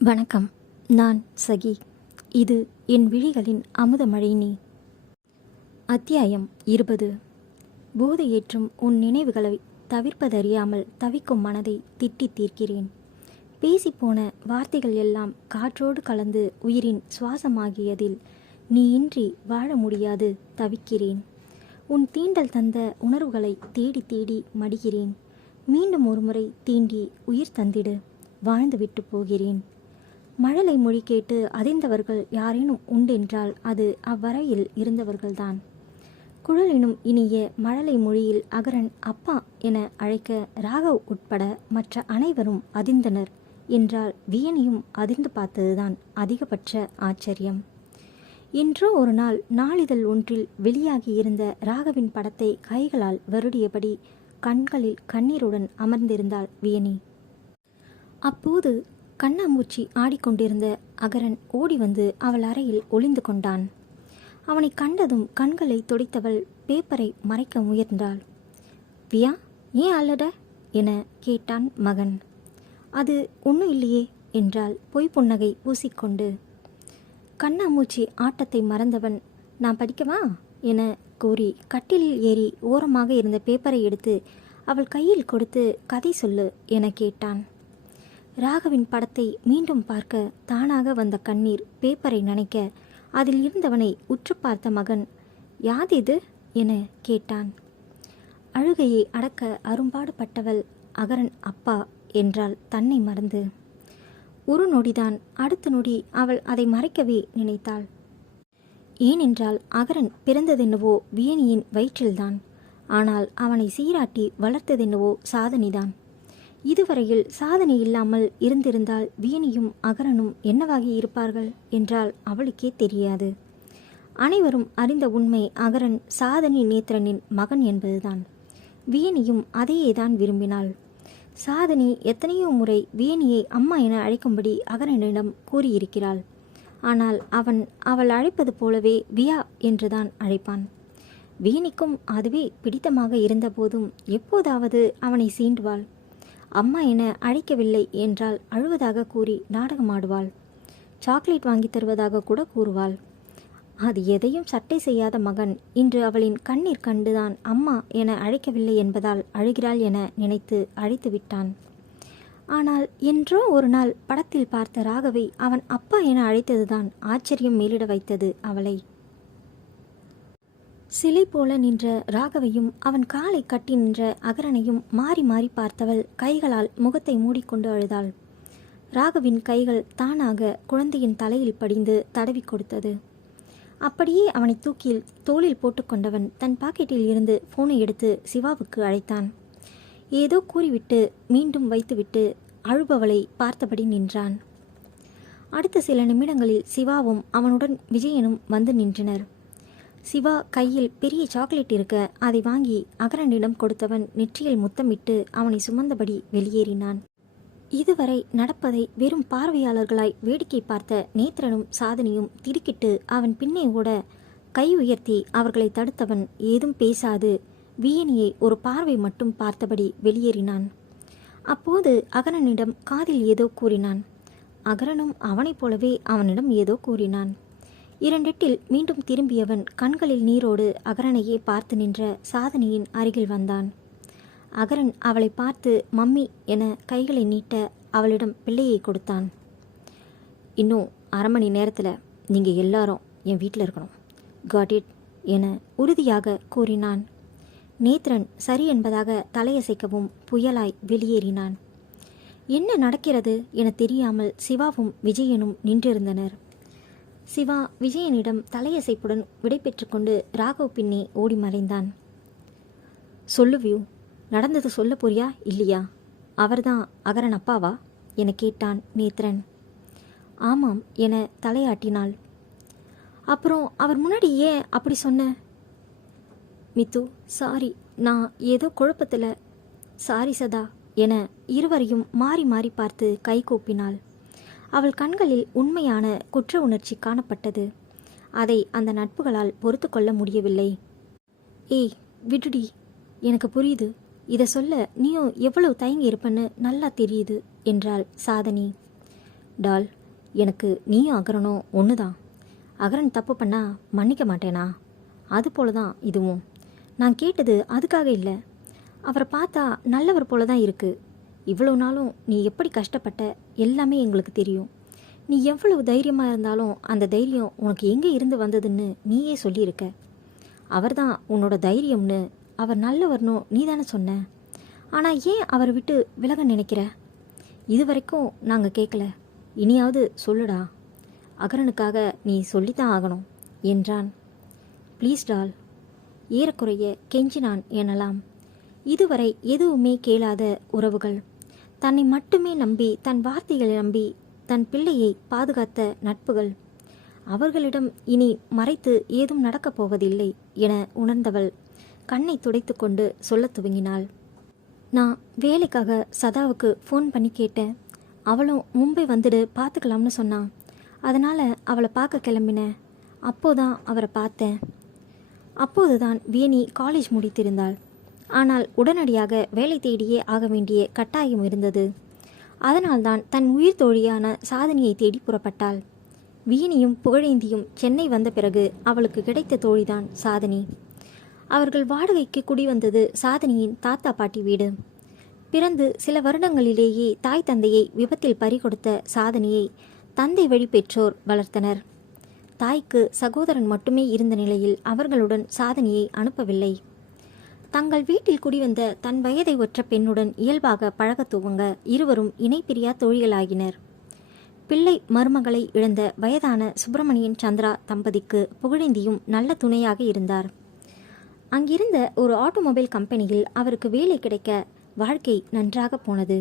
வணக்கம். நான் சகி. இது என் விழிகளின் அமுதமழை நீ. அத்தியாயம் 20. போதையேற்றும் உன் நினைவுகளை தவிர்ப்பதறியாமல் தவிக்கும் மனதை திட்டித் தீர்க்கிறேன். பேசிப்போன வார்த்தைகள் எல்லாம் காற்றோடு கலந்து உயிரின் சுவாசமாகியதில் நீ இன்றி வாழ முடியாது தவிக்கிறேன். உன் தீண்டல் தந்த உணர்வுகளை தேடி தேடி மடிகிறேன். மீண்டும் ஒருமுறை தீண்டி உயிர் தந்திடு, வாழ்ந்துவிட்டு போகிறேன். மழலை மொழி கேட்டு அதிர்ந்தவர்கள் யாரேனும் உண்டென்றால் அது அவ்வரையில் இருந்தவர்கள்தான். குழலினும் இனிய மழலை மொழியில் அகரன் அப்பா என அழைக்க ராகவ் உட்பட மற்ற அனைவரும் அதிர்ந்தனர் என்றால் வியனியும் அதிர்ந்து பார்த்ததுதான் அதிகபட்ச ஆச்சரியம். என்றோ ஒரு நாள் நாளிதழ் ஒன்றில் வெளியாகியிருந்த ராகவின் படத்தை கைகளால் வருடியபடி கண்களில் கண்ணீருடன் அமர்ந்திருந்தாள் வியனி. அப்போது கண்ணாமூச்சி ஆடிக்கொண்டிருந்த அகரன் ஓடி வந்து அவள் அறையில் ஒளிந்து கொண்டான். அவனை கண்டதும் கண்களை துடைத்தவள் பேப்பரை மறைக்க முயன்றாள். வியா, ஏன் அலட என கேட்டான் மகன். அது ஒன்றும் இல்லையே என்றாள் பொய் புன்னகை பூசிக்கொண்டு. கண்ணாமூச்சி ஆட்டத்தை மறந்தவன் நான் படிக்கவா என கூறி கட்டிலில் ஏறி ஓரமாக இருந்த பேப்பரை எடுத்து அவள் கையில் கொடுத்து கதை சொல்லு என கேட்டான். ராகவின் படத்தை மீண்டும் பார்க்க தானாக வந்த கண்ணீர் பேப்பரை நனைக்க அதில் இருந்தவனை உற்று பார்த்த மகன் யாது இது என கேட்டான். அழுகையை அடக்க அரும்பாடுபட்டவள் அகரன் அப்பா என்றால் தன்னை மறந்து. ஒரு நொடிதான், அடுத்த நொடி அவள் அதை மறைக்கவே நினைத்தாள். ஏனென்றால் அகரன் பிறந்ததென்னவோ வியனியின் வயிற்றில்தான். ஆனால் அவனை சீராட்டி வளர்த்ததென்னவோ சாதனைதான். இதுவரையில் சாதனை இல்லாமல் இருந்திருந்தால் வியனியும் அகரனும் என்னவாகி இருப்பார்கள் என்றால் அவளுக்கே தெரியாது. அனைவரும் அறிந்த உண்மை அகரன் சாதனை நேத்திரனின் மகன் என்பதுதான். வியனியும் அதையேதான் விரும்பினாள். சாதனை எத்தனையோ முறை வியனியை அம்மா என அழைக்கும்படி அகரனிடம் கூறியிருக்கிறாள். ஆனால் அவள் அழைப்பது போலவே வியா என்றுதான் அழைப்பான். வியனிக்கும் அதுவே பிடித்தமாக இருந்தபோதும் எப்போதாவது அவனை சீண்டுவாள். அம்மா என அழைக்கவில்லை என்றால் அழுவதாக கூறி நாடகமாடுவாள். சாக்லேட் வாங்கி தருவதாக கூட கூறுவாள். அது எதையும் சட்டை செய்யாத மகன் இன்று அவளின் கண்ணீர் கண்டுதான் அம்மா என அழைக்கவில்லை என்பதால் அழுகிறாள் என நினைத்து அழைத்து விட்டான். ஆனால் என்றோ ஒரு நாள் படத்தில் பார்த்த ராகவை அவன் அப்பா என அழைத்ததுதான் ஆச்சரியம் மேலிட வைத்தது அவளை. சிலை போல நின்ற ராகவையும் அவன் காலை கட்டி நின்ற அகரனையும் மாறி மாறி பார்த்தவள் கைகளால் முகத்தை மூடிக்கொண்டு அழுதாள். ராகவின் கைகள் தானாக குழந்தையின் தலையில் படிந்து தடவி கொடுத்தது. அப்படியே அவனை தூக்கில் தோளில் போட்டுக்கொண்டவன் தன் பாக்கெட்டில் இருந்து போனை எடுத்து சிவாவுக்கு அழைத்தான். ஏதோ கூறிவிட்டு மீண்டும் வைத்துவிட்டு அழுபவளை பார்த்தபடி நின்றான். அடுத்த சில நிமிடங்களில் சிவாவும் அவனுடன் விஜயனும் வந்து நின்றனர். சிவா கையில் பெரிய சாக்லேட் இருக்க அதை வாங்கி அகரனிடம் கொடுத்தவன் நெற்றியில் முத்தமிட்டு அவனை சுமந்தபடி வெளியேறினான். இதுவரை நடப்பதை வெறும் பார்வையாளர்களாய் வேடிக்கை பார்த்த நேத்திரனும் சாதனையும் திடுக்கிட்டு அவன் பின்னே ஓட கை உயர்த்தி அவர்களை தடுத்தவன் ஏதும் பேசாது வியனியை ஒரு பார்வை மட்டும் பார்த்தபடி வெளியேறினான். அப்போது அகரனிடம் காதில் ஏதோ கூறினான். அகரனும் அவனைப் போலவே அவனிடம் ஏதோ கூறினான். இரண்டெட்டில் மீண்டும் திரும்பியவன் கண்களில் நீரோடு அகரனையே பார்த்து நின்ற சாதனையின் அருகில் வந்தான். அகரன் அவளை பார்த்து மம்மி என கைகளை நீட்ட அவளிடம் பிள்ளையை கொடுத்தான். இன்னும் 1/2 மணி நேரத்தில் நீங்கள் எல்லாரும் என் வீட்டில் இருக்கணும், காட் இட் என உறுதியாக கூறினான். நேத்ரன் சரி என்பதாக தலையசைக்கவும் புயலாய் வெளியேறினான். என்ன நடக்கிறது என தெரியாமல் சிவாவும் விஜயனும் நின்றிருந்தனர். சிவா விஜயனிடம் தலையசைப்புடன் விடைபெற்று கொண்டு ராகவ் பின்னே ஓடி மறைந்தான். சொல்லு வியூ, நடந்தது சொல்ல போறியா இல்லையா? அவர்தான் அகரன் அப்பாவா என கேட்டான் நேத்ரன். ஆமாம் என தலையாட்டினாள். அப்புறம் அவர் முன்னாடி ஏன் அப்படி சொன்ன? மித்து, சாரி, நான் ஏதோ குழப்பத்தில். சாரி சதா என இருவரையும் மாறி மாறி பார்த்து கை கூப்பினாள். அவள் கண்களில் உண்மையான குற்ற உணர்ச்சி காணப்பட்டது. அதை அந்த நட்புகளால் பொறுத்து கொள்ள முடியவில்லை. ஏய் விடுடி, எனக்கு புரியுது, இதை சொல்ல நீயும் எவ்வளவு தயங்கி இருப்பன்னு நல்லா தெரியுது என்றாள் சாதனி. டால், எனக்கு நீயும் அகரனும் ஒன்று தான். அகரன் தப்பு பண்ணா மன்னிக்க மாட்டேனா? அது போல தான் இதுவும். நான் கேட்டது அதுக்காக இல்லை. அவரை பார்த்தா நல்லவர் போல தான் இருக்குது. இவ்வளோ நாளும் நீ எப்படி கஷ்டப்பட்ட எல்லாமே எங்களுக்கு தெரியும். நீ எவ்வளவு தைரியமாக இருந்தாலும் அந்த தைரியம் உனக்கு எங்கே இருந்து வந்ததுன்னு நீயே சொல்லியிருக்க. அவர் தான் உன்னோட தைரியம்னு, அவர் நல்லவர்னு நீ தானே சொன்ன. ஆனால் ஏன் அவரை விட்டு விலக நினைக்கிற? இது வரைக்கும் நாங்கள் கேட்கல. இனியாவது சொல்லுடா. அகரனுக்காக நீ சொல்லித்தான் ஆகணும் என்றான். ப்ளீஸ் டால், ஏறக்குறைய கெஞ்சினான் எனலாம். இதுவரை எதுவுமே கேளாத உறவுகள், தன்னை மட்டுமே நம்பி தன் வார்த்தைகளை நம்பி தன் பிள்ளையை பாதுகாத்த நட்புகள், அவர்களிடம் இனி மறைத்து ஏதும் நடக்கப் போவதில்லை என உணர்ந்தவள் கண்ணை துடைத்து கொண்டு சொல்லத் துவங்கினாள். நான் வேலைக்காக சதாவுக்கு ஃபோன் பண்ணி கேட்டேன். அவளும் மும்பை வந்துடு பார்த்துக்கலாம்னு சொன்னான். அதனால் அவளை பார்க்க கிளம்பினேன். அப்போதான் அவரை பார்த்தேன். அப்போதுதான் வேணி காலேஜ் முடித்திருந்தாள். ஆனால் உடனடியாக வேலை தேடியே ஆக வேண்டிய கட்டாயம் இருந்தது. அதனால்தான் தன் உயிர் தோழியான சாதனியை தேடி புறப்பட்டாள். வீணியும் புகழேந்தியும் சென்னை வந்த பிறகு அவளுக்கு கிடைத்த தோழிதான் சாதனி. அவர்கள் வாடகைக்கு குடிவந்தது சாதனியின் தாத்தா பாட்டி வீடு. பிறந்து சில வருடங்களிலேயே தாய் தந்தையை விபத்தில் பறிகொடுத்த சாதனியை தந்தை வழி பெற்றோர் வளர்த்தனர். தாய்க்கு சகோதரன் மட்டுமே இருந்த நிலையில் அவர்களுடன் சாதனியை அனுப்பவில்லை. தங்கள் வீட்டில் குடிவந்த தன் வயதை ஒற்ற பெண்ணுடன் இயல்பாக பழகத் துவங்க இருவரும் இணைப்பிரியா தோழிகளாகினர். பிள்ளை மருமகளை இழந்த வயதான சுப்பிரமணியன் சந்திரா தம்பதிக்கு புகழேந்தியும் நல்ல துணையாக இருந்தார். அங்கிருந்த ஒரு ஆட்டோமொபைல் கம்பெனியில் அவருக்கு வேலை கிடைக்க வாழ்க்கை நன்றாக போனது.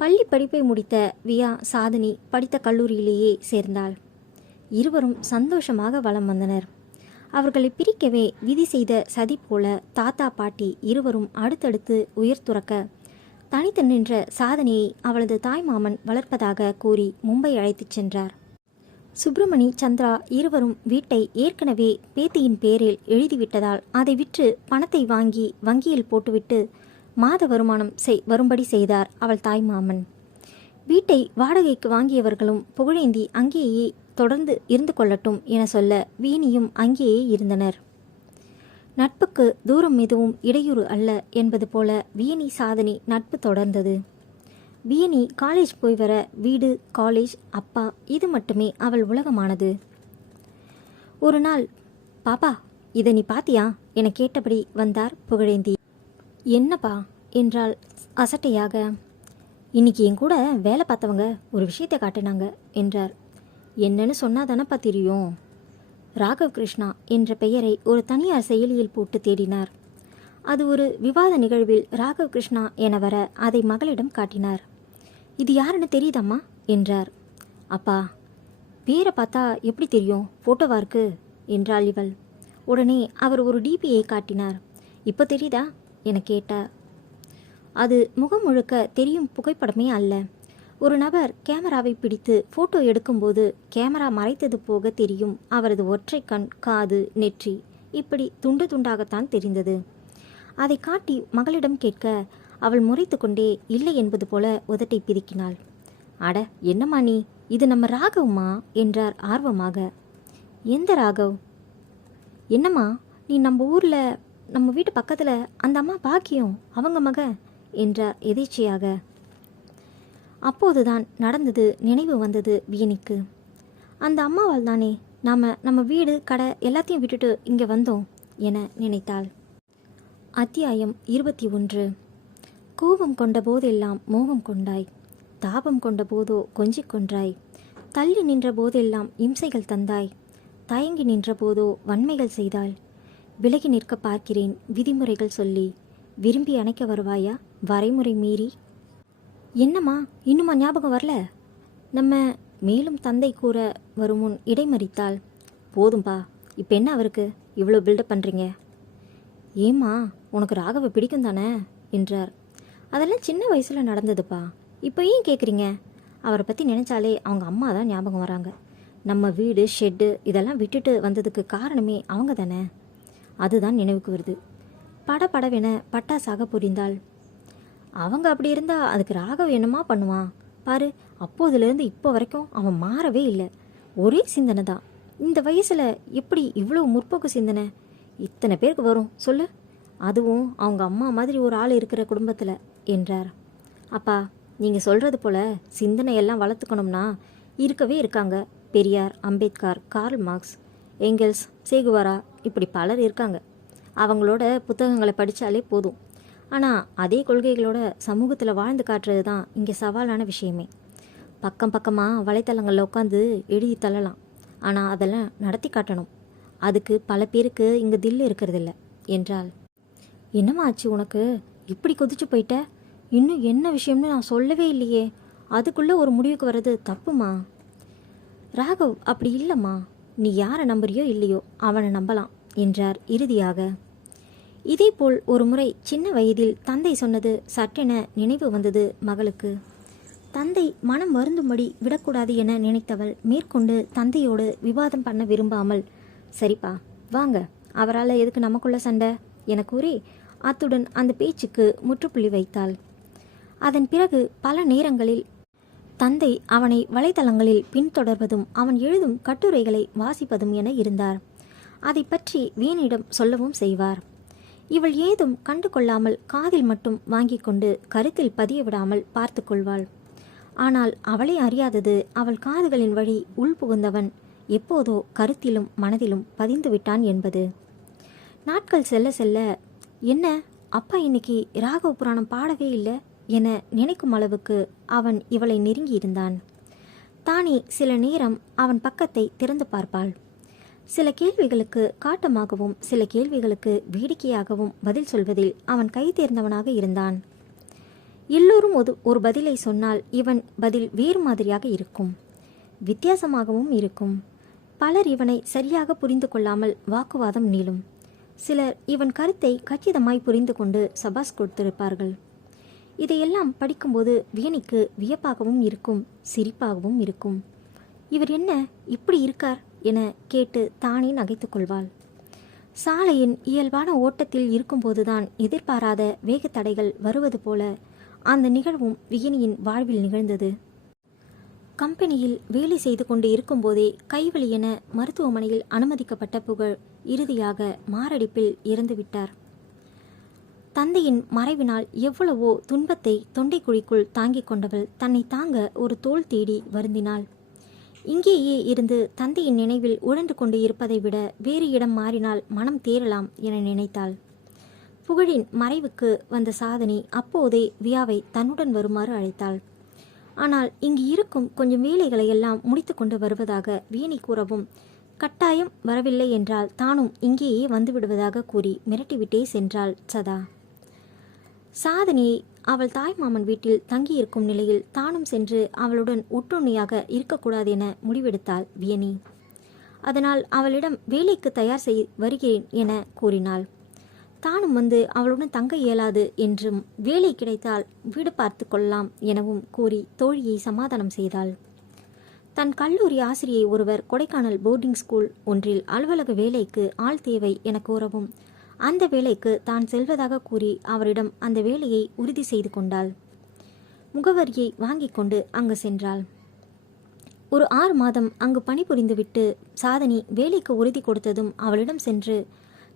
பள்ளி படிப்பை முடித்த வியா சாதனி படித்த கல்லூரியிலேயே சேர்ந்தாள். இருவரும் சந்தோஷமாக வலம் வந்தனர். அவர்களை பிரிக்கவே விதி செய்த சதி போல தாத்தா பாட்டி இருவரும் அடுத்தடுத்து உயர்த்துறக்க தனித்து நின்ற சாதனையை அவளது தாய்மாமன் வளர்ப்பதாக கூறி மும்பை அழைத்துச் சென்றார். சுப்பிரமணி சந்திரா இருவரும் வீட்டை ஏற்கனவே பேத்தியின் பேரில் எழுதிவிட்டதால் அதை விற்று பணத்தை வாங்கி வங்கியில் போட்டுவிட்டு மாத வருமானம் வரும்படி செய்தார் அவள் தாய்மாமன். வீட்டை வாடகைக்கு வாங்கியவர்களும் புகழேந்தி அங்கேயே தொடர்ந்து இருந்து கொள்ளட்டும் என சொல்ல வீணியும் அங்கேயே இருந்தனர். நட்புக்கு தூரம் எதுவும் இடையூறு அல்ல என்பது போல வீணி சாதனி நட்பு தொடர்ந்தது. வீணி காலேஜ் போய் வர வீடு, காலேஜ், அப்பா இது மட்டுமே அவள் உலகமானது. ஒரு நாள், பாப்பா இதை நீ பாத்தியா என கேட்டபடி வந்தார் புகழேந்தி. என்னப்பா என்றாள் அசட்டையாக. இன்னைக்கு என் கூட வேலை பார்த்தவங்க ஒரு விஷயத்தை காட்டினாங்க என்றார். என்னன்னு சொன்னாதானப்பா தெரியும். ராகவ் கிருஷ்ணா என்ற பெயரை ஒரு தனியார் செயலியில் போட்டு தேடினார். அது ஒரு விவாத நிகழ்வில் ராகவ் கிருஷ்ணா என வர அதை மகளிடம் காட்டினார். இது யாருன்னு தெரியுதம்மா என்றார். அப்பா, பேரை பார்த்தா எப்படி தெரியும், ஃபோட்டோவா இருக்கு என்றாள் இவள். உடனே அவர் ஒரு டிபியை காட்டினார். இப்போ தெரியுதா என கேட்டார். அது முகம் முழுக்க தெரியும் புகைப்படமே அல்ல. ஒரு நபர் கேமராவை பிடித்து போட்டோ எடுக்கும்போது கேமரா மறைத்தது போக தெரியும் அவரது ஒற்றை கண், காது, நெற்றி இப்படி துண்டு துண்டாகத்தான் தெரிந்தது. அதை காட்டி மகளிடம் கேட்க அவள் முறைத்து கொண்டே இல்லை என்பது போல உதட்டை பிதுக்கினாள். அட என்னம்மா நீ, இது நம்ம ராகவ்மா என்றார் ஆர்வமாக. எந்த ராகவ்? என்னம்மா நீ நம்ம ஊரில் நம்ம வீட்டு பக்கத்தில் அந்த அம்மா பாக்கியம் அவங்க மக என்றார் எதேச்சையாக. அப்போதுதான் நடந்தது நினைவு வந்தது வீணிக்கு. அந்த அம்மாவால் தானே நம்ம வீடு, கடை எல்லாத்தையும் விட்டுட்டு இங்கே வந்தோம் என நினைத்தாள். அத்தியாயம் 21. கோபம் கொண்ட போதெல்லாம் மோகம் கொண்டாய், தாபம் கொண்ட போதோ கொஞ்சிக் கொன்றாய், தள்ளி நின்ற போதெல்லாம் இம்சைகள் தந்தாய், தயங்கி நின்ற போதோ வன்மைகள் செய்தாள், விலகி நிற்க பார்க்கிறேன் விதிமுறைகள் சொல்லி, விரும்பி அணைக்க வருவாயா வரைமுறை மீறி? என்னம்மா இன்னுமா ஞாபகம் வரல? நம்ம மேலும் தந்தை கூற வரும் முன் இடைமறித்தாள். போதும்பா, இப்போ என்ன அவருக்கு இவ்வளோ பில்டப் பண்ணுறீங்க? ஏம்மா உனக்கு ராகவை பிடிக்கும் தானே என்றார். அதெல்லாம் சின்ன வயசில் நடந்ததுப்பா, இப்போ ஏன் கேட்குறீங்க? அவரை பற்றி நினச்சாலே அவங்க அம்மா தான் ஞாபகம் வராங்க. நம்ம வீடு, ஷெட்டு இதெல்லாம் விட்டுட்டு வந்ததுக்கு காரணமே அவங்க தானே, அதுதான் நினைவுக்கு வருது. படபடவென பட்டாசாக புரிந்தாள். அவங்க அப்படி இருந்தால் அதுக்கு ராகவ் என்னமா பண்ணுவான் பாரு, அப்போதுலேருந்து இப்போ வரைக்கும் அவன் மாறவே இல்லை. ஒரே சிந்தனை தான். இந்த வயசில் எப்படி இவ்வளோ முற்போக்கு சிந்தனை இத்தனை பேருக்கு வரும் சொல்லு, அதுவும் அவங்க அம்மா மாதிரி ஒரு ஆள் இருக்கிற குடும்பத்தில் என்றார். அப்பா, நீங்கள் சொல்கிறது போல் சிந்தனையெல்லாம் வளர்த்துக்கணும்னா இருக்கவே இருக்காங்க. Periyar, Ambedkar, Karl Marx, Engels, Che Guevara, இப்படி பலர் இருக்காங்க. அவங்களோட புத்தகங்களை படித்தாலே போதும். ஆனால் அதே கொள்கைகளோட சமூகத்தில் வாழ்ந்து காட்டுறது தான் இங்கே சவாலான விஷயமே. பக்கம் பக்கமாக வலைத்தளங்களில் உட்காந்து எழுதி தள்ளலாம், ஆனால் அதெல்லாம் நடத்தி காட்டணும். அதுக்கு பல பேருக்கு இங்கே தில்லு இருக்கிறதில்ல என்றாள். என்னம்மா ஆச்சு உனக்கு? இப்படி கொதிச்சு போயிட்ட? இன்னும் என்ன விஷயம்னு நான் சொல்லவே இல்லையே. அதுக்குள்ளே ஒரு முடிவுக்கு வர்றது தப்புமா? ராகவ், அப்படி இல்லைம்மா. நீ யாரை நம்புறியோ இல்லையோ அவனை நம்பலாம் என்றார் இறுதியாக. இதேபோல் ஒரு முறை சின்ன வயதில் தந்தை சொன்னது சட்டென நினைவு வந்தது மகளுக்கு. தந்தை மனம் வருந்தும்படி விடக்கூடாது என நினைத்தவள் மேற்கொண்டு தந்தையோடு விவாதம் பண்ண விரும்பாமல், சரிப்பா வாங்க, அவரால் எதுக்கு நமக்குள்ள சண்டை என கூறி அத்துடன் அந்த பேச்சுக்கு முற்றுப்புள்ளி வைத்தாள். அதன் பிறகு பல நேரங்களில் தந்தை அவனை வலைதளங்களில் பின்தொடர்வதும் அவன் எழுதும் கட்டுரைகளை வாசிப்பதும் என இருந்தார். அதை பற்றி வீணிடம் சொல்லவும் செய்வார். இவள் ஏதும் கண்டு கொள்ளாமல் காதில் மட்டும் வாங்கி கொண்டு கருத்தில் பதிய விடாமல் பார்த்து கொள்வாள். ஆனால் அவளை அறியாதது அவள் காதுகளின் வழி உள்புகுந்தவன் எப்போதோ கருத்திலும் மனதிலும் பதிந்து விட்டான் என்பது. நாட்கள் செல்ல செல்ல, என்ன அப்பா இன்னைக்கு ராகவ புராணம் பாடவே இல்லை என நினைக்கும் அளவுக்கு அவன் இவளை நெருங்கியிருந்தான். தானே சில நேரம் அவன் பக்கத்தை திறந்து பார்ப்பாள். சில கேள்விகளுக்கு காட்டமாகவும் சில கேள்விகளுக்கு வேடிக்கையாகவும் பதில் சொல்வதில் அவன் கை தேர்ந்தவனாக இருந்தான். எல்லோரும் ஒரு பதிலை சொன்னால் இவன் பதில் வேறு மாதிரியாக இருக்கும், வித்தியாசமாகவும் இருக்கும். பலர் இவனை சரியாக புரிந்து கொள்ளாமல் வாக்குவாதம் நீளும். சிலர் இவன் கருத்தை கச்சிதமாய் புரிந்து கொண்டு சபாஸ் கொடுத்திருப்பார்கள். இதையெல்லாம் படிக்கும்போது வியனிக்கு வியப்பாகவும் இருக்கும், சிரிப்பாகவும் இருக்கும். இவர் என்ன இப்படி இருக்கார் என கேட்டு தானே நகைத்து கொள்வாள். சாலையின் இயல்பான ஓட்டத்தில் இருக்கும்போதுதான் எதிர்பாராத வேகத்தடைகள் வருவது போல அந்த நிகழ்வும் வியனியின் வாழ்வில் நிகழ்ந்தது. கம்பெனியில் வேலை செய்து கொண்டு இருக்கும்போதே கைவலி என மருத்துவமனையில் அனுமதிக்கப்பட்ட புகழ் இறுதியாக மாரடைப்பில் இறந்துவிட்டார். தந்தையின் மறைவினால் எவ்வளவோ துன்பத்தை தொண்டைக்குழிக்குள் தாங்கிக் கொண்டவள் தன்னை தாங்க ஒரு தோள் தேடி வருந்தினாள். இங்கேயே இருந்து தந்தையின் நினைவில் உழன்று கொண்டு இருப்பதை விட வேறு இடம் மாறினால் மனம் தேறலாம் என நினைத்தாள். புகழின் மறைவுக்கு வந்த சாதனை அப்போதே வியாவை தன்னுடன் வருமாறு அழைத்தாள். ஆனால் இங்கு இருக்கும் கொஞ்சம் வேலைகளை எல்லாம் முடித்து கொண்டு வருவதாக வியனி கூறவும், கட்டாயம் வரவில்லை என்றால் தானும் இங்கேயே வந்துவிடுவதாக கூறி மிரட்டிவிட்டே சென்றாள் சதா. சாதனையை அவள் தாய்மாமன் வீட்டில் தங்கியிருக்கும் நிலையில் தானும் சென்று அவளுடன் ஒட்டுண்ணியாக இருக்கக்கூடாது என முடிவெடுத்தாள் வியனி. அதனால் அவளிடம் வேலைக்கு தயார் வருகிறேன் என கூறினாள். தானும் வந்து அவளுடன் தங்க இயலாது என்றும் வேலை கிடைத்தால் வீடு பார்த்து கொள்ளலாம் எனவும் கூறி தோழியை சமாதானம் செய்தாள். தன் கல்லூரி ஆசிரியை ஒருவர் கொடைக்கானல் போர்டிங் ஸ்கூல் ஒன்றில் அலுவலக வேலைக்கு ஆள் தேவை என கூறவும் அந்த வேலைக்கு தான் செல்வதாக கூறி அவரிடம் அந்த வேலையை உறுதி செய்து கொண்டாள். முகவரியை வாங்கி கொண்டு அங்கு சென்றாள். ஒரு 6 மாதம் அங்கு பணிபுரிந்துவிட்டு சாதனி வேலைக்கு உறுதி கொடுத்ததும் அவளிடம் சென்று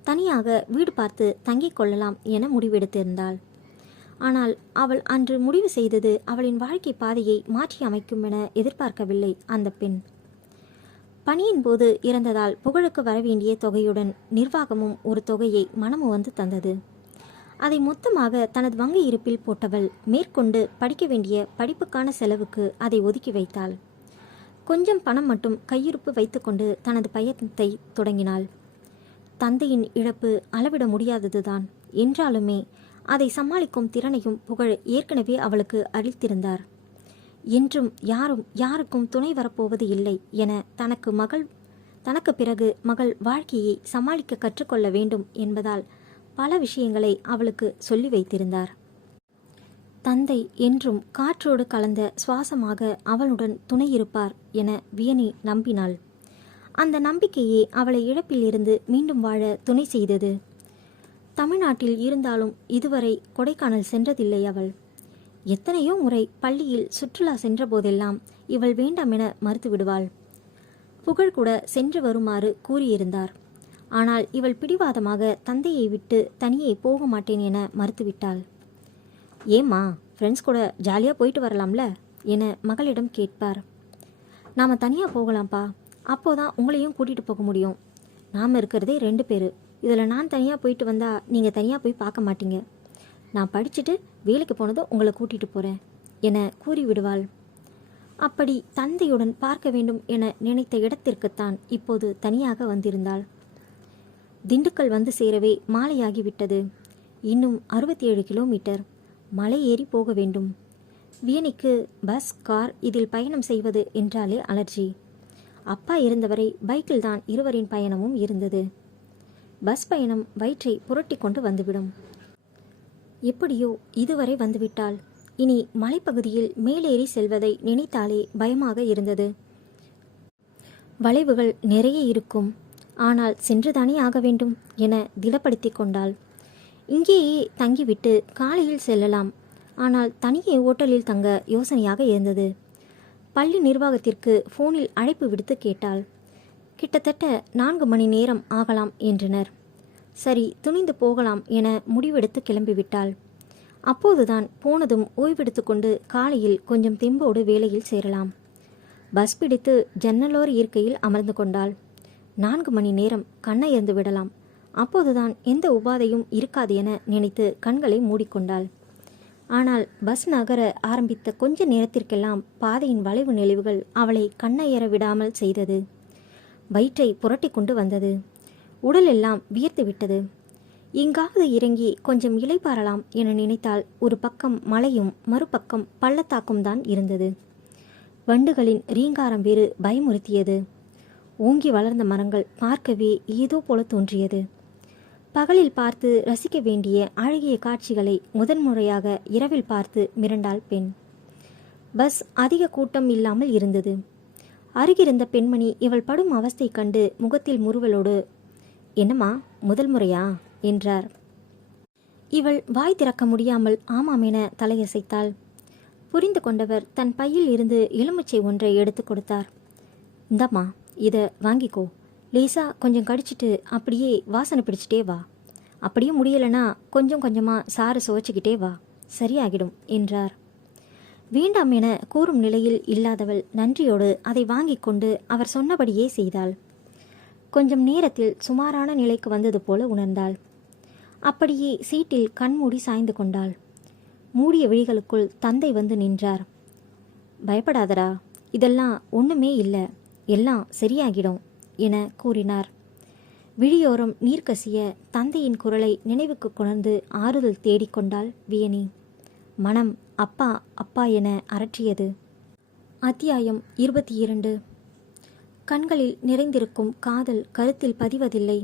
தனியாக வீடு பார்த்து தங்கிக் கொள்ளலாம் என முடிவெடுத்திருந்தாள். ஆனால் அவள் அன்று முடிவு செய்தது அவளின் வாழ்க்கை பாதையை மாற்றி அமைக்கும் என எதிர்பார்க்கவில்லை அந்த பெண். பணியின் போது இறந்ததால் புகழுக்கு வரவேண்டிய தொகையுடன் நிர்வாகமும் ஒரு தொகையை மனமு வந்து தந்தது. அதை மொத்தமாக தனது வங்கி இருப்பில் போட்டவள் மேற்கொண்டு படிக்க வேண்டிய படிப்புக்கான செலவுக்கு அதை ஒதுக்கி வைத்தாள். கொஞ்சம் பணம் மட்டும் கையிருப்பு வைத்துக்கொண்டு தனது பயணத்தை தொடங்கினாள். தந்தையின் இழப்பு அளவிட முடியாததுதான் என்றாலுமே அதை சமாளிக்கும் திறனையும் புகழ் ஏற்கனவே அவளுக்கு அளித்திருந்தார். என்றும் யாருக்கும் துணை வரப்போவது இல்லை என தனக்கு பிறகு மகள் வாழ்க்கையை சமாளிக்க கற்றுக்கொள்ள வேண்டும் என்பதால் பல விஷயங்களை அவளுக்கு சொல்லி வைத்திருந்தார். தந்தை என்றும் காற்றோடு கலந்த சுவாசமாக அவளுடன் துணையிருப்பார் என வியனி நம்பினாள். அந்த நம்பிக்கையே அவளை இழப்பில் இருந்து மீண்டும் வாழ துணை செய்தது. தமிழ்நாட்டில் இருந்தாலும் இதுவரை கொடைக்கானல் சென்றதில்லை அவள். எத்தனையோ முறை பள்ளியில் சுற்றுலா சென்ற போதெல்லாம் இவள் வேண்டாம் என மறுத்து விடுவாள். புகழ் கூட சென்று வருமாறு கூறியிருந்தார். ஆனால் இவள் பிடிவாதமாக தந்தையை விட்டு தனியே போக மாட்டேன் என மறுத்துவிட்டாள். ஏம்மா, ஃப்ரெண்ட்ஸ் கூட ஜாலியாக போயிட்டு வரலாம்ல என மகளிடம் கேட்பார். நாம் தனியாக போகலாம்ப்பா, அப்போதான் உங்களையும் கூட்டிகிட்டு போக முடியும். நாம் இருக்கிறதே 2 பேர். இதில் நான் தனியாக போயிட்டு வந்தால் நீங்கள் தனியாக போய் பார்க்க மாட்டீங்க. நான் படிச்சுட்டு வேலைக்கு போனதும் உங்களை கூட்டிகிட்டு போகிறேன் என கூறிவிடுவாள். அப்படி தந்தையுடன் பார்க்க வேண்டும் என நினைத்த இடத்திற்குத்தான் இப்போது தனியாக வந்திருந்தாள். திண்டுக்கல் வந்து சேரவே மாலையாகிவிட்டது. இன்னும் 67 கிலோமீட்டர் மலை ஏறி போக வேண்டும். வியனிக்கு பஸ், கார் இதில் பயணம் செய்வது என்றாலே அலர்ஜி. அப்பா இருந்தவரை பைக்கில் தான் இருவரின் பயணமும் இருந்தது. பஸ் பயணம் வயிற்றை புரட்டி கொண்டு வந்துவிடும். எப்படியோ இதுவரை வந்துவிட்டாள். இனி மலைப்பகுதியில் மேலேறி செல்வதை நினைத்தாலே பயமாக இருந்தது. வளைவுகள் நிறைய இருக்கும். ஆனால் சென்றுதானே ஆக வேண்டும் என திடப்படுத்தி கொண்டாள். இங்கேயே தங்கிவிட்டு காலையில் செல்லலாம். ஆனால் தனியே ஓட்டலில் தங்க யோசனையாக இருந்தது. பள்ளி நிர்வாகத்திற்கு ஃபோனில் அழைப்பு விடுத்து கேட்டாள். கிட்டத்தட்ட 4 மணி நேரம் ஆகலாம் என்றனர். சரி, துணிந்து போகலாம் என முடிவெடுத்து கிளம்பிவிட்டாள். அப்போதுதான் போனதும் ஓய்வெடுத்து கொண்டு காலையில் கொஞ்சம் தெம்போடு வேலையில் சேரலாம். பஸ் பிடித்து ஜன்னலோர இருக்கையில் அமர்ந்து கொண்டாள். 4 மணி நேரம் கண்ணயர்ந்து விடலாம். அப்போதுதான் எந்த உபாதையும் இருக்காது என நினைத்து கண்களை மூடிக்கொண்டாள். ஆனால் பஸ் நகர ஆரம்பித்த கொஞ்ச நேரத்திற்கெல்லாம் பாதையின் வளைவு நெளிவுகள் அவளை கண்ணயர விடாமல் செய்தது. வயிற்றை புரட்டி கொண்டு வந்தது. உடலெல்லாம் வியர்த்து விட்டது. எங்காவது இறங்கி கொஞ்சம் இளைப்பாறலாம் என நினைத்தால் ஒரு பக்கம் மலையும் மறுபக்கம் பள்ளத்தாக்கும் தான் இருந்தது. வண்டுகளின் ரீங்காரம் வேறு பயமுறுத்தியது. ஓங்கி வளர்ந்த மரங்கள் பார்க்கவே ஏதோ போல தோன்றியது. பகலில் பார்த்து ரசிக்க வேண்டிய அழகிய காட்சிகளை முதன்முறையாக இரவில் பார்த்து மிரண்டாள் பெண். பஸ் அதிக கூட்டம் இல்லாமல் இருந்தது. அருகிருந்த பெண்மணி இவள் படும் அவஸ்தை கண்டு முகத்தில் முறுவலோடு, என்னம்மா, முதல் முறையா என்றார். இவள் வாய் திறக்க முடியாமல் ஆமாம் என தலையசைத்தாள். புரிந்து கொண்டவர் தன் பையில் இருந்து எலுமிச்சை ஒன்றை எடுத்து கொடுத்தார். இந்தம்மா, இதை வாங்கிக்கோ. லேசா கொஞ்சம் கடிச்சிட்டு அப்படியே வாசனை பிடிச்சிட்டே வா. அப்படியே முடியலைன்னா கொஞ்சம் கொஞ்சமாக சாறு சுவைச்சிக்கிட்டே வா, சரியாகிடும் என்றார். வேண்டாம் என கூறும் நிலையில் இல்லாதவள் நன்றியோடு அதை வாங்கி கொண்டு அவர் சொன்னபடியே செய்தாள். கொஞ்சம் நேரத்தில் சுமாரான நிலைக்கு வந்தது போல உணர்ந்தாள். அப்படியே சீட்டில் கண்மூடி சாய்ந்து கொண்டாள். மூடிய விழிகளுக்குள் தந்தை வந்து நின்றார். பயப்படாதடா, இதெல்லாம் ஒன்றுமே இல்லை, எல்லாம் சரியாகிடும் என கூறினார். விழியோரம் நீர் கசிய தந்தையின் குரலை நினைவுக்கு கொணர்ந்து ஆறுதல் தேடிக்கொண்டாள் வியனி. மனம் அப்பா அப்பா என அரற்றியது. அத்தியாயம் 22. கண்களில் நிறைந்திருக்கும் காதல் கருத்தில் பதிவதில்லை.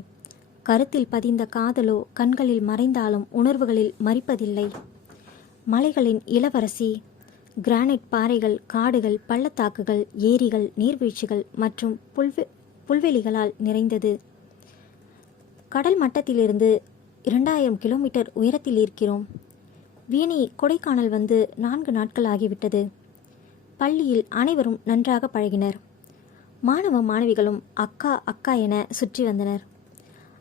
கருத்தில் பதிந்த காதலோ கண்களில் மறைந்தாலும் உணர்வுகளில் மறிப்பதில்லை. மலைகளின் இளவரசி, கிரானைட் பாறைகள், காடுகள், பள்ளத்தாக்குகள், ஏரிகள், நீர்வீழ்ச்சிகள் மற்றும் புல்வெளிகளால் நிறைந்தது. கடல் மட்டத்திலிருந்து 2000 கிலோமீட்டர் உயரத்தில் இருக்கிறோம். வியனி கொடைக்கானல் வந்து 4 நாட்கள் ஆகிவிட்டது. பள்ளியில் அனைவரும் நன்றாக பழகினர். மாணவ மாணவிகளும் அக்கா அக்கா என சுற்றி வந்தனர்.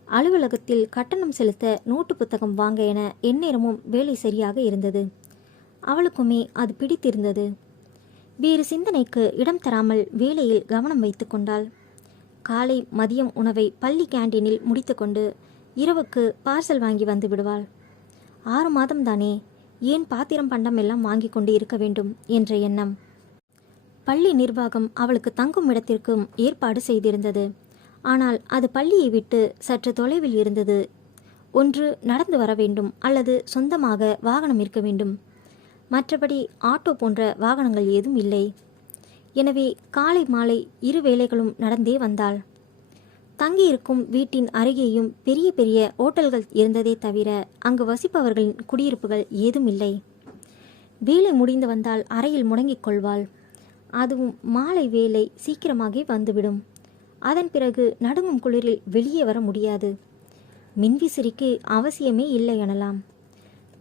அலுவலகத்தில் கட்டணம் செலுத்த நோட்டு புத்தகம் வாங்க என எந்நேரமும் வேலை சரியாக இருந்தது. அவளுக்குமே அது பிடித்திருந்தது. வேறு சிந்தனைக்கு இடம் தராமல் வேலையில் கவனம் வைத்து கொண்டாள். காலை மதியம் உணவை பள்ளி கேண்டீனில் முடித்துக்கொண்டு இரவுக்கு பார்சல் வாங்கி வந்து விடுவாள். 6 மாதம்தானே, ஏன் பாத்திரம் பண்டம் எல்லாம் வாங்கி கொண்டு இருக்க வேண்டும் என்ற எண்ணம். பள்ளி நிர்வாகம் அவளுக்கு தங்கும் இடத்திற்கும் ஏற்பாடு செய்திருந்தது. ஆனால் அது பள்ளியை விட்டு சற்று தொலைவில் இருந்தது. ஒன்று நடந்து வர வேண்டும் அல்லது சொந்தமாக வாகனம் இருக்க வேண்டும். மற்றபடி ஆட்டோ போன்ற வாகனங்கள் ஏதும் இல்லை. எனவே காலை மாலை 2 வேளைகளும் நடந்தே வந்தாள். தங்கியிருக்கும் வீட்டின் அருகேயும் பெரிய பெரிய ஓட்டல்கள் இருந்ததே தவிர அங்கு வசிப்பவர்களின் குடியிருப்புகள் ஏதும் இல்லை. வேலை முடிந்து வந்தால் அறையில் முடங்கிக் கொள்வாள். அதுவும் மாலை வேலை சீக்கிரமாகவே வந்துவிடும். அதன் பிறகு நடுங்கும் குளிரில் வெளியே வர முடியாது. மின்விசிறிக்கு அவசியமே இல்லை எனலாம்.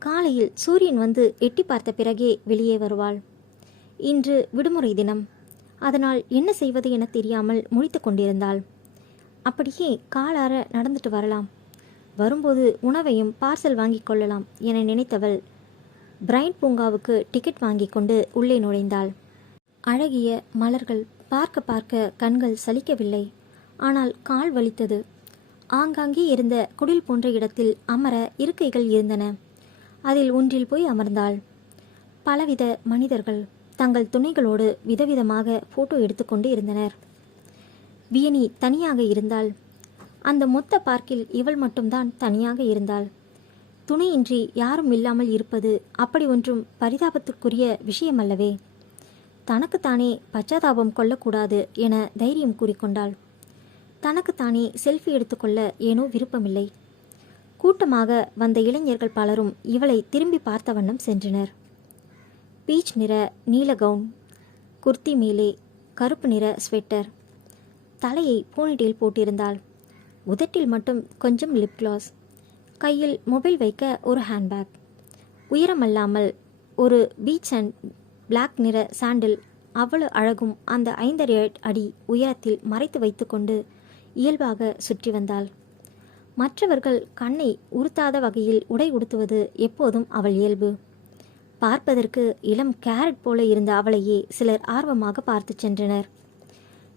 காலையில் சூரியன் வந்து எட்டி பார்த்த பிறகே வெளியே வருவாள். இன்று விடுமுறை தினம். அதனால் என்ன செய்வது என தெரியாமல் முழித்து கொண்டிருந்தாள். அப்படியே காலார நடந்துட்டு வரலாம், வரும்போது உணவையும் பார்சல் வாங்கி கொள்ளலாம் என நினைத்தவள் பிரைன் பூங்காவுக்கு டிக்கெட் வாங்கி கொண்டு உள்ளே நுழைந்தாள். அழகிய மலர்கள் பார்க்க பார்க்க கண்கள் சலிக்கவில்லை. ஆனால் கால் வலித்தது. ஆங்காங்கே இருந்த குடில் போன்ற இடத்தில் அமர இருக்கைகள் இருந்தன. அதில் ஒன்றில் போய் அமர்ந்தாள். பலவித மனிதர்கள் தங்கள் துணைகளோடு விதவிதமாக போட்டோ எடுத்துக்கொண்டு இருந்தனர். வியனி தனியாக இருந்தாள். அந்த மொத்த பார்க்கில் இவள் மட்டும்தான் தனியாக இருந்தாள். துணையின்றி யாரும் இல்லாமல் இருப்பது அப்படி ஒன்றும் பரிதாபத்துக்குரிய விஷயமல்லவே. தனக்குத்தானே பச்சாதாபம் கொள்ளக்கூடாது என தைரியம் கூறிக்கொண்டாள். தனக்குத்தானே செல்ஃபி எடுத்துக்கொள்ள ஏனோ விருப்பமில்லை. கூட்டமாக வந்த இளைஞர்கள் பலரும் இவளை திரும்பி பார்த்த வண்ணம் சென்றனர். பீச் நிற நீல கவுன், குர்த்தி மேலே கருப்பு நிற ஸ்வெட்டர், தலையை போனிடெயில் போட்டிருந்தாள். உதட்டில் மட்டும் கொஞ்சம் லிப் கிளாஸ், கையில் மொபைல் வைக்க ஒரு ஹேண்ட்பேக். உயரமல்லாமல் ஒரு பீச் அண்ட் பிளாக் நிற சாண்டில் அவ்வளவு அழகும் அந்த 5.5 அடி உயரத்தில் மறைத்து வைத்து கொண்டு இயல்பாக சுற்றி வந்தாள். மற்றவர்கள் கண்ணை உறுத்தாத வகையில் உடை உடுத்துவது எப்போதும் அவள் இயல்பு. பார்ப்பதற்கு இளம் கேரட் போல இருந்த அவளையே சிலர் ஆர்வமாக பார்த்து சென்றனர்.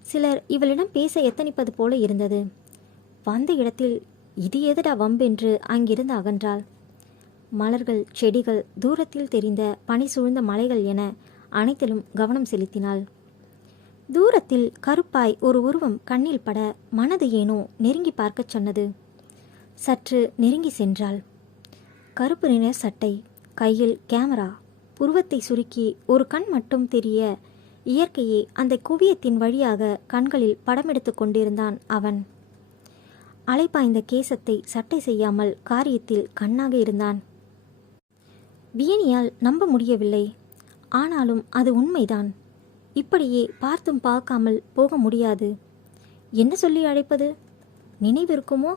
சிலர் இவளிடம் பேச எத்தனிப்பது போல இருந்தது. வந்த இடத்தில் இது எதடா வம்பென்று அங்கிருந்து அகன்றாள். மலர்கள், செடிகள், தூரத்தில் தெரிந்த பனி சூழ்ந்த மலைகள் என அனைத்திலும் கவனம் செலுத்தினாள். தூரத்தில் கருப்பாய் ஒரு உருவம் கண்ணில் பட மனது ஏனோ நெருங்கி பார்க்கச் சொன்னது. சற்று நெருங்கி சென்றாள். கருப்பு நிற சட்டை, கையில் கேமரா, புருவத்தை சுருக்கி ஒரு கண் மட்டும் தெரிய இயற்கையே அந்த குவியத்தின் வழியாக கண்களில் படமெடுத்து கொண்டிருந்தான் அவன். அலைப்பாய்ந்த கேசத்தை சட்டை செய்யாமல் காரியத்தில் கண்ணாக இருந்தான். வியனியால் நம்ப முடியவில்லை. ஆனாலும் அது உண்மைதான். இப்படியே பார்த்தும் பார்க்காமல் போக முடியாது. என்ன சொல்லி அழைப்பது? நினைவிருக்குமோ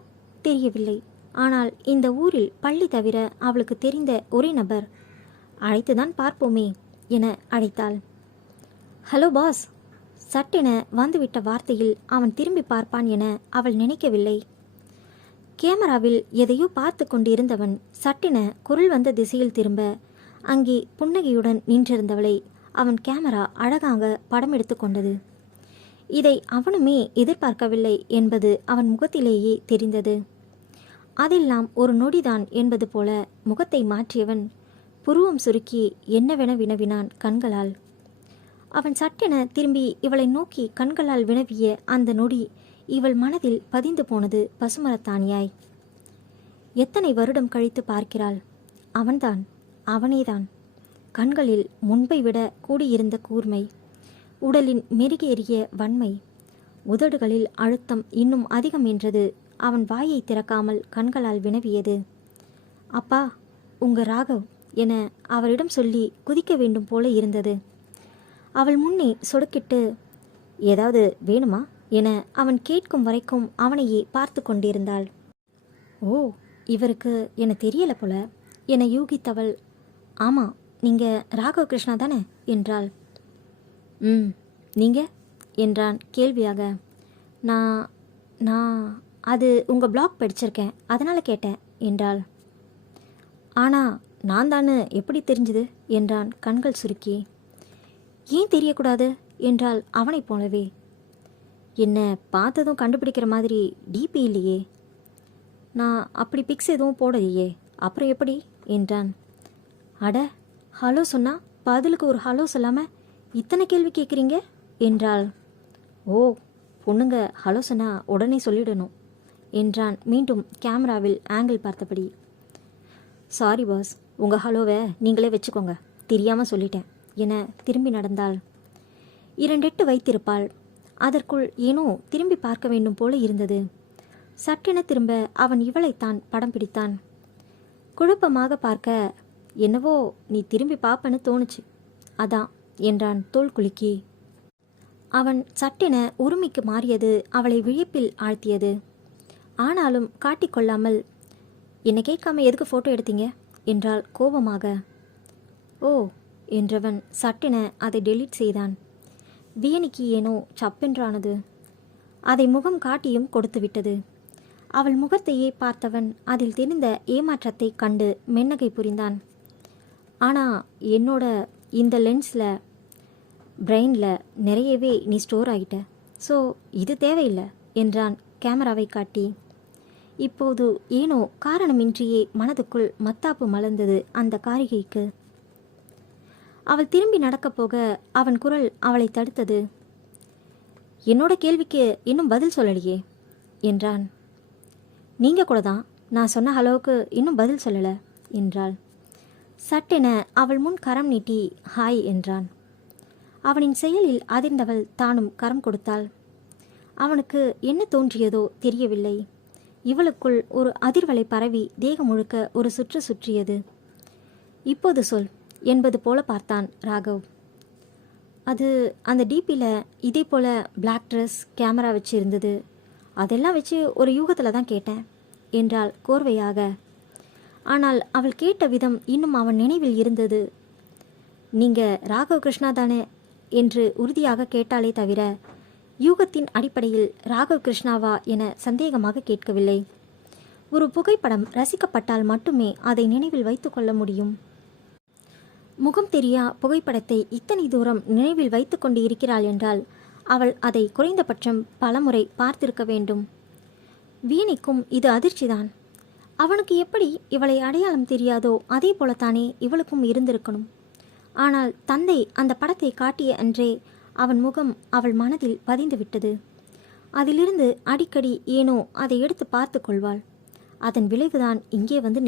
தெரியவில்லை. ஆனால் இந்த ஊரில் பள்ளி தவிர அவளுக்கு தெரிந்த ஒரே நபர். அழைத்துதான் பார்ப்போமே என அழைத்தாள். Hello boss. சட்டென வந்துவிட்ட வார்த்தையில் அவன் திரும்பி பார்ப்பான் என அவள் நினைக்கவில்லை. கேமராவில் எதையோ பார்த்து கொண்டிருந்தவன் சட்டென குரல் வந்த திசையில் திரும்ப அங்கே புன்னகையுடன் நின்றிருந்தவளை அவன் கேமரா அழகாக படம் எடுத்து கொண்டது. இதை அவனுமே எதிர்பார்க்கவில்லை என்பது அவன் முகத்திலேயே தெரிந்தது. அதெல்லாம் ஒரு நொடிதான் என்பது போல முகத்தை மாற்றியவன் புருவம் சுருக்கி என்னவென வினவினான் கண்களால். அவன் சட்டென திரும்பி இவளை நோக்கி கண்களால் வினவிய அந்த நொடி இவள் மனதில் பதிந்து போனது பசுமரத்தானியாய். எத்தனை வருடம் கழித்து பார்க்கிறாள். அவன்தான், அவனேதான். கண்களில் முன்பை விட கூடியிருந்த கூர்மை, உடலின் மெருகேறிய வன்மை, உதடுகளில் அழுத்தம் இன்னும் அதிகம் என்றது. அவன் வாயை திறக்காமல் கண்களால் வினவியது. அப்பா, உங்க ராகவ் என அவளிடம் சொல்லி குதிக்க வேண்டும் போல இருந்தது. அவள் முன்னே சொடுக்கிட்டு ஏதாவது வேணுமா என அவன் கேட்கும் வரைக்கும் அவனையே பார்த்து கொண்டிருந்தாள். ஓ, இவருக்கு என தெரியல போல என யூகித்தவள், ஆமா, நீங்க ராகவ் கிருஷ்ணா தானே என்றாள். நீங்க என்றான் கேள்வியாக. நான் அது உங்கள் பிளாக் படிச்சிருக்கேன், அதனால் கேட்டேன் என்றாள். ஆனால் நான் தானு எப்படி தெரிஞ்சுது என்றான் கண்கள் சுருக்கி. ஏன் தெரியக்கூடாது என்றால் அவனைப் போலவே. என்ன பார்த்ததும் கண்டுபிடிக்கிற மாதிரி டிபி இல்லையே. நான் அப்படி பிக்ஸ் எதுவும் போடலையே, அப்புறம் எப்படி என்றான். அட, ஹலோ சொன்னா பதிலுக்கு ஒரு ஹலோ சொல்லாமல் இத்தனை கேள்வி கேட்குறீங்க என்றாள். ஓ, பொண்ணுங்க ஹலோ சொன்னா உடனே சொல்லிடணும் என்றான் மீண்டும் கேமராவில் ஆங்கிள் பார்த்தபடி. சாரி பாஸ், உங்கள் ஹலோவை நீங்களே வச்சுக்கோங்க, தெரியாமல் சொல்லிட்டேன் என திரும்பி நடந்தாள். 2 எட்டு வைத்திருப்பாள். அதற்குள் ஏனோ திரும்பி பார்க்க வேண்டும் போல இருந்தது. சட்டென திரும்ப அவன் இவளைத்தான் படம் பிடித்தான். குழப்பமாக பார்க்க, என்னவோ நீ திரும்பி பார்ப்பன்னு தோணுச்சு, அதான் என்றான் தோள் குலுக்கி. அவன் சட்டென உரிமைக்கு மாறியது அவளை விழிப்பில் ஆழ்த்தியது. ஆனாலும் காட்டிக்கொள்ளாமல், என்னை கேட்காம எதுக்கு ஃபோட்டோ எடுத்தீங்க என்றாள் கோபமாக. ஓ என்றவன் சட்டென அதை டெலீட் செய்தான். வியனிக்கு ஏனோ சப்பென்றானது. அதை முகம் காட்டியும் கொடுத்துவிட்டது. அவள் முகத்தையே பார்த்தவன் அதில் தெரிந்த ஏமாற்றத்தை கண்டு மென்னகை புரிந்தான். ஆனால் என்னோட இந்த லென்ஸில் பிரெயினில் நிறையவே நீ ஸ்டோர் ஆகிட்ட, ஸோ இது தேவையில்லை என்றான் கேமராவை காட்டி. இப்போது ஏனோ காரணமின்றியே மனதுக்குள் மத்தாப்பு மலர்ந்தது அந்த காரிகைக்கு. அவள் திரும்பி நடக்கப் போக அவன் குரல் அவளை தடுத்தது. என்னோட கேள்விக்கு இன்னும் பதில் சொல்லலையே என்றான். நீங்கள் கூட தான் நான் சொன்ன ஹலோவுக்கு இன்னும் பதில் சொல்லலை என்றாள். சட்டென அவள் முன் கரம் நீட்டி ஹாய் என்றான். அவனின் செயலில் அதிர்ந்தவள் தானும் கரம் கொடுத்தாள். அவனுக்கு என்ன தோன்றியதோ தெரியவில்லை. இவளுக்குள் ஒரு அதிர்வலை பரவி தேகம் முழுக்க ஒரு சுற்று சுற்றியது. இப்போது சொல் என்பது போல பார்த்தான் ராகவ். அது அந்த டிபியில் இதே போல் பிளாக் ட்ரெஸ் கேமரா வச்சு இருந்தது. அதெல்லாம் வச்சு ஒரு யூகத்தில் தான் கேட்டேன் என்றாள் கோர்வையாக. ஆனால் அவள் கேட்ட விதம் இன்னும் அவன் நினைவில் இருந்தது. நீங்கள் ராகவ் கிருஷ்ணா தானே என்று உறுதியாக கேட்டாலே தவிர யூகத்தின் அடிப்படையில் ராகவ் கிருஷ்ணாவா என சந்தேகமாக கேட்கவில்லை. ஒரு புகைப்படம் ரசிக்கப்பட்டால் மட்டுமே அதை நினைவில் வைத்து கொள்ள முடியும். முகம் தெரியா புகைப்படத்தை இத்தனை தூரம் நினைவில் வைத்து கொண்டு இருக்கிறாள் என்றால் அவள் அதை குறைந்தபட்சம் பலமுறை பார்த்திருக்க வேண்டும். வீணைக்கும் இது அதிர்ச்சிதான். அவனுக்கு எப்படி இவளை அடையாளம் தெரியாதோ அதே போலத்தானே இவளுக்கும் இருந்திருக்கணும். ஆனால் தந்தை அந்த படத்தை காட்டிய அன்றே அவன் முகம் அவள் மனதில் பதிந்து விட்டது. அதிலிருந்து அடிக்கடி ஏனோ அதை எடுத்து பார்த்து கொள்வாள். அதன் விளைவுதான் இங்கே வந்து